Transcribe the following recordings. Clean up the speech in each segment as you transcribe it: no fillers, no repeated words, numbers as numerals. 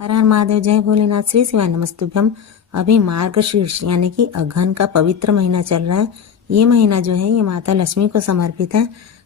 हर हर महादेव, जय भोलेनाथ, श्री शिवाय नमस्तुभ्यम। अभी मार्गशीर्ष यानी कि अघन का पवित्र महीना चल रहा है। ये महीना जो है ये माता लक्ष्मी को समर्पित है।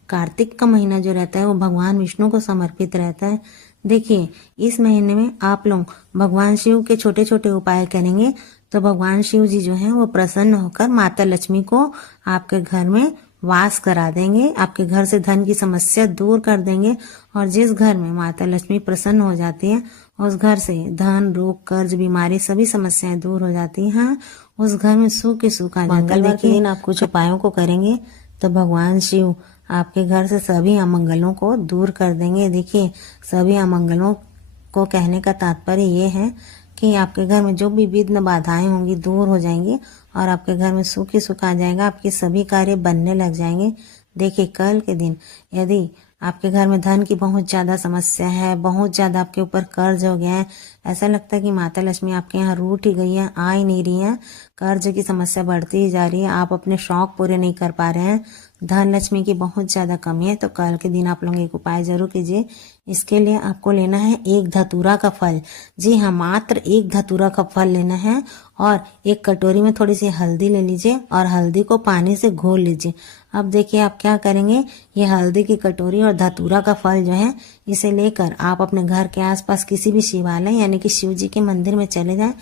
कार्तिक का महीना जो रहता है वो भगवान विष्णु को समर्पित रहता है। देखिए, इस महीने में आप लोग भगवान शिव के छोटे छोटे उपाय करेंगे तो भगवान शिव जी जो है वो प्रसन्न होकर माता लक्ष्मी को आपके घर में वास करा देंगे, आपके घर से धन की समस्या दूर कर देंगे। और जिस घर में माता लक्ष्मी प्रसन्न हो जाती है उस घर से धन, रोग, कर्ज, बीमारी सभी समस्याएं दूर हो जाती हैं। उस घर में सुख ही सुख आ जाता है। मंगलवार के दिन आप कुछ उपायों को करेंगे तो भगवान शिव आपके घर से सभी अमंगलों को दूर कर देंगे। देखिए, सभी अमंगलों को कहने का तात्पर्य ये है कि आपके घर में जो भी विघ्न बाधाएं होंगी दूर हो जाएंगी और आपके घर में सुख ही सुख आ जाएगा। आपके सभी कार्य बनने लग जाएंगे। देखिए, कल के दिन यदि आपके घर में धन की बहुत ज्यादा समस्या है, बहुत ज्यादा आपके ऊपर कर्ज हो गया है, ऐसा लगता है कि माता लक्ष्मी आपके यहाँ रूठ ही गई है, आ ही नहीं रही है, कर्ज की समस्या बढ़ती ही जा रही है, आप अपने शौक पूरे नहीं कर पा रहे हैं, धन लक्ष्मी की बहुत ज्यादा कमी है, तो कल के दिन आप लोग एक उपाय जरूर कीजिए। इसके लिए आपको लेना है एक धतूरा का फल। जी हाँ, मात्र एक धतूरा का फल लेना है और एक कटोरी में थोड़ी सी हल्दी ले लीजिए और हल्दी को पानी से घोल लीजिए। अब देखिए आप क्या करेंगे, ये हल्दी की कटोरी और धतूरा का फल जो है इसे लेकर आप अपने घर के आसपास किसी भी शिवालय यानी कि शिव जी के मंदिर में चले जाएं।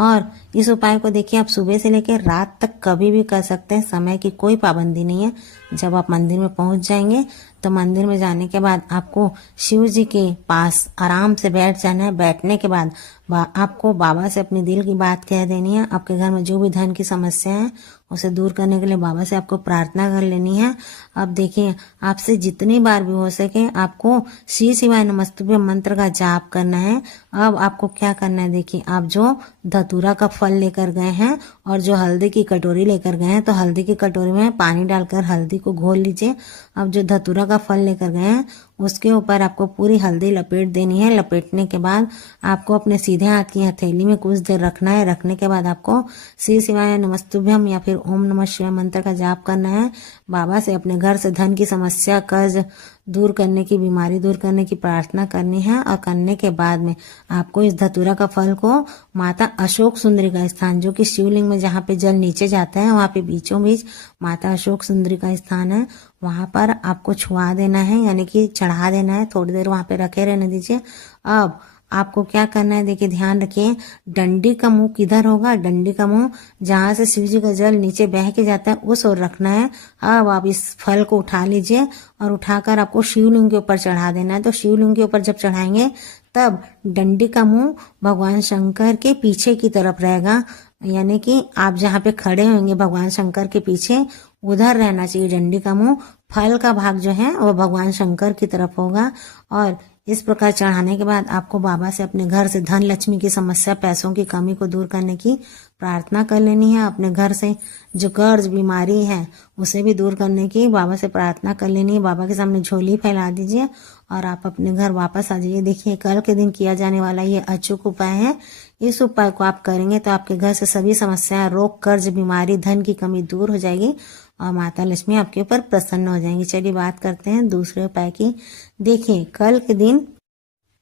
और इस उपाय को देखिए आप सुबह से लेकर रात तक कभी भी कर सकते हैं, समय की कोई पाबंदी नहीं है। जब आप मंदिर में पहुंच जाएंगे तो मंदिर में जाने के बाद आपको शिव जी के पास आराम से बैठ जाना है। बैठने के बाद आपको बाबा से अपनी दिल की बात कह देनी है। आपके घर में जो भी धन की समस्या है उसे दूर करने के लिए बाबा से आपको प्रार्थना कर लेनी है। अब देखिए, आपसे जितनी बार भी हो सके आपको श्री शिवाय नमस्तुभ्यम मंत्र का जाप करना है। अब आपको क्या करना है, देखिए, आप जो धतूरा का फल लेकर गए हैं और जो हल्दी की कटोरी लेकर गए हैं तो हल्दी की कटोरी में पानी डालकर हल्दी को घोल लीजिए। अब जो धतूरा का फल लेकर गए हैं उसके ऊपर आपको पूरी हल्दी लपेट देनी है। लपेटने के बाद आपको अपने सीधे हाथ की हथेली में कुछ देर रखना है। रखने के बाद आपको श्री शिवाय नमस्तुभ्यम या फिर ओम नमः शिवाय मंत्र का जाप करना है। बाबा से अपने घर से धन की समस्या, कर्ज दूर करने की, बीमारी दूर करने की प्रार्थना करनी है। और करने के बाद में आपको इस धतूरा का फल को माता अशोक सुंदरी का स्थान, जो कि शिवलिंग में जहाँ पे जल नीचे जाता है वहाँ पे बीचों बीच माता अशोक सुंदरी का स्थान है, वहां पर आपको छुआ देना है यानी कि चढ़ा देना है। थोड़ी देर वहां पे रखे रहने दीजिए। अब आपको क्या करना है, देखिए ध्यान रखिए, डंडी का मुंह किधर होगा, डंडी का मुंह जहां से शिव जी का जल नीचे बह के जाता है उस ओर रखना है। अब आप इस फल को उठा लीजिए और उठाकर आपको शिवलिंग के ऊपर चढ़ा देना है। तो शिवलिंग के ऊपर जब चढ़ाएंगे तब डंडी का मुंह भगवान शंकर के पीछे की तरफ रहेगा, यानी कि आप जहाँ पे खड़े होंगे भगवान शंकर के पीछे उधर रहना चाहिए डंडी का मुंह। फल का भाग जो है वो भगवान शंकर की तरफ होगा। और इस प्रकार चढ़ाने के बाद आपको बाबा से अपने घर से धन लक्ष्मी की समस्या, पैसों की कमी को दूर करने की प्रार्थना कर लेनी है। अपने घर से जो कर्ज, बीमारी है उसे भी दूर करने की बाबा से प्रार्थना कर लेनी है। बाबा के सामने झोली फैला दीजिए और आप अपने घर वापस आ जाइए। देखिए, कल के दिन किया जाने वाला ये अचूक उपाय है। इस उपाय को आप करेंगे तो आपके घर से सभी समस्याएं, रोग, कर्ज, बीमारी, धन की कमी दूर हो जाएगी और माता लक्ष्मी आपके ऊपर प्रसन्न हो जाएंगी। चलिए बात करते हैं दूसरे उपाय की। देखिए, कल के दिन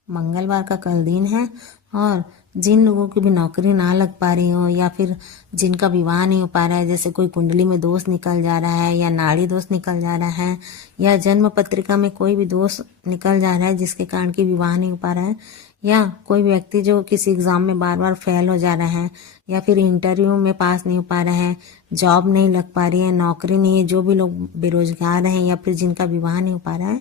मंगलवार का कल दिन है और जिन लोगों की भी नौकरी ना लग पा रही हो या फिर जिनका विवाह नहीं हो पा रहा है, जैसे कोई कुंडली में दोष निकल जा रहा है या नाड़ी दोष निकल जा रहा है या जन्म पत्रिका में कोई भी दोष निकल जा रहा है जिसके कारण की विवाह नहीं हो पा रहा है, या कोई व्यक्ति जो किसी एग्जाम में बार बार फेल हो जा रहा है या फिर इंटरव्यू में पास नहीं हो पा रहा है, जॉब नहीं लग पा रही है, नौकरी नहीं है, जो भी लोग बेरोजगार हैं या फिर जिनका विवाह नहीं हो पा रहा है,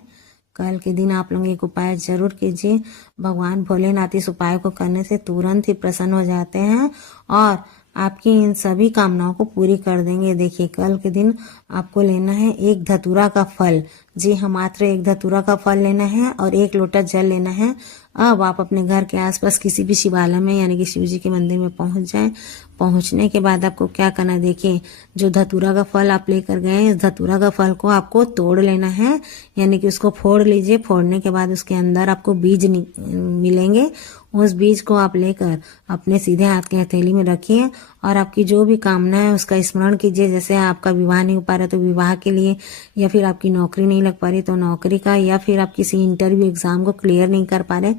कल के दिन आप लोग एक उपाय जरूर कीजिए। भगवान भोलेनाथ इस उपाय को करने से तुरंत ही प्रसन्न हो जाते हैं और आपकी इन सभी कामनाओं को पूरी कर देंगे। देखिए, कल के दिन आपको लेना है एक धतूरा का फल। जी हाँ, मात्र एक धतूरा का फल लेना है और एक लोटा जल लेना है। अब आप अपने घर के आसपास किसी भी शिवालय में यानी कि शिव जी के मंदिर में पहुंच जाएं। पहुंचने के बाद आपको क्या करना है, देखिए, जो धतूरा का फल आप लेकर गए हैं इस धतूरा का फल को आपको तोड़ लेना है, यानी कि उसको फोड़ लीजिए। फोड़ने के बाद उसके अंदर आपको बीज मिलेंगे। उस बीज को आप लेकर अपने सीधे हाथ की हथेली में रखिए और आपकी जो भी कामना है उसका स्मरण कीजिए। जैसे आपका विवाह नहीं हो पा रहा तो विवाह के लिए, या फिर आपकी नौकरी नहीं लग पा रही तो नौकरी का, या फिर आप किसी इंटरव्यू एग्जाम को क्लियर नहीं कर पा रहे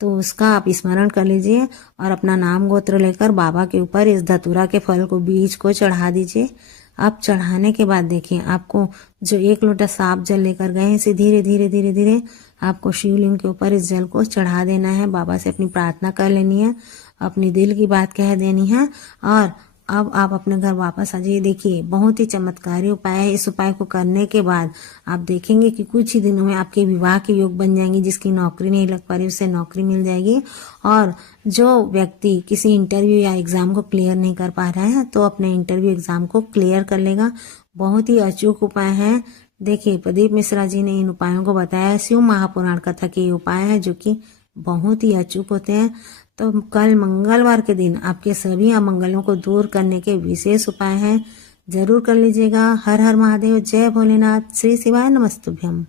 तो उसका आप स्मरण कर लीजिए और अपना नाम गोत्र लेकर बाबा के ऊपर इस धतूरा के फल को, बीज को चढ़ा दीजिए। अब चढ़ाने के बाद देखिए, आपको जो 1 लोटा साफ जल लेकर गए हैं, इसे धीरे धीरे धीरे धीरे आपको शिवलिंग के ऊपर इस जल को चढ़ा देना है। बाबा से अपनी प्रार्थना कर लेनी है, अपनी दिल की बात कह देनी है और अब आप अपने घर वापस आ जाइए। देखिए, बहुत ही चमत्कारी उपाय है। इस उपाय को करने के बाद आप देखेंगे कि कुछ ही दिनों में आपके विवाह के योग बन जाएंगे। जिसकी नौकरी नहीं लग पा रही उसे नौकरी मिल जाएगी, और जो व्यक्ति किसी इंटरव्यू या एग्जाम को क्लियर नहीं कर पा रहा है तो अपने इंटरव्यू एग्जाम को क्लियर कर लेगा। बहुत ही अचूक उपाय है। देखिए, प्रदीप मिश्रा जी ने इन उपायों को बताया। शिव महापुराण कथा के ये उपाय है जो कि बहुत ही अचूक होते हैं। तो कल मंगलवार के दिन आपके सभी अमंगलों को दूर करने के विशेष उपाय हैं, जरूर कर लीजिएगा। हर हर महादेव, जय भोलेनाथ, श्री शिवाय नमस्तुभ्यम।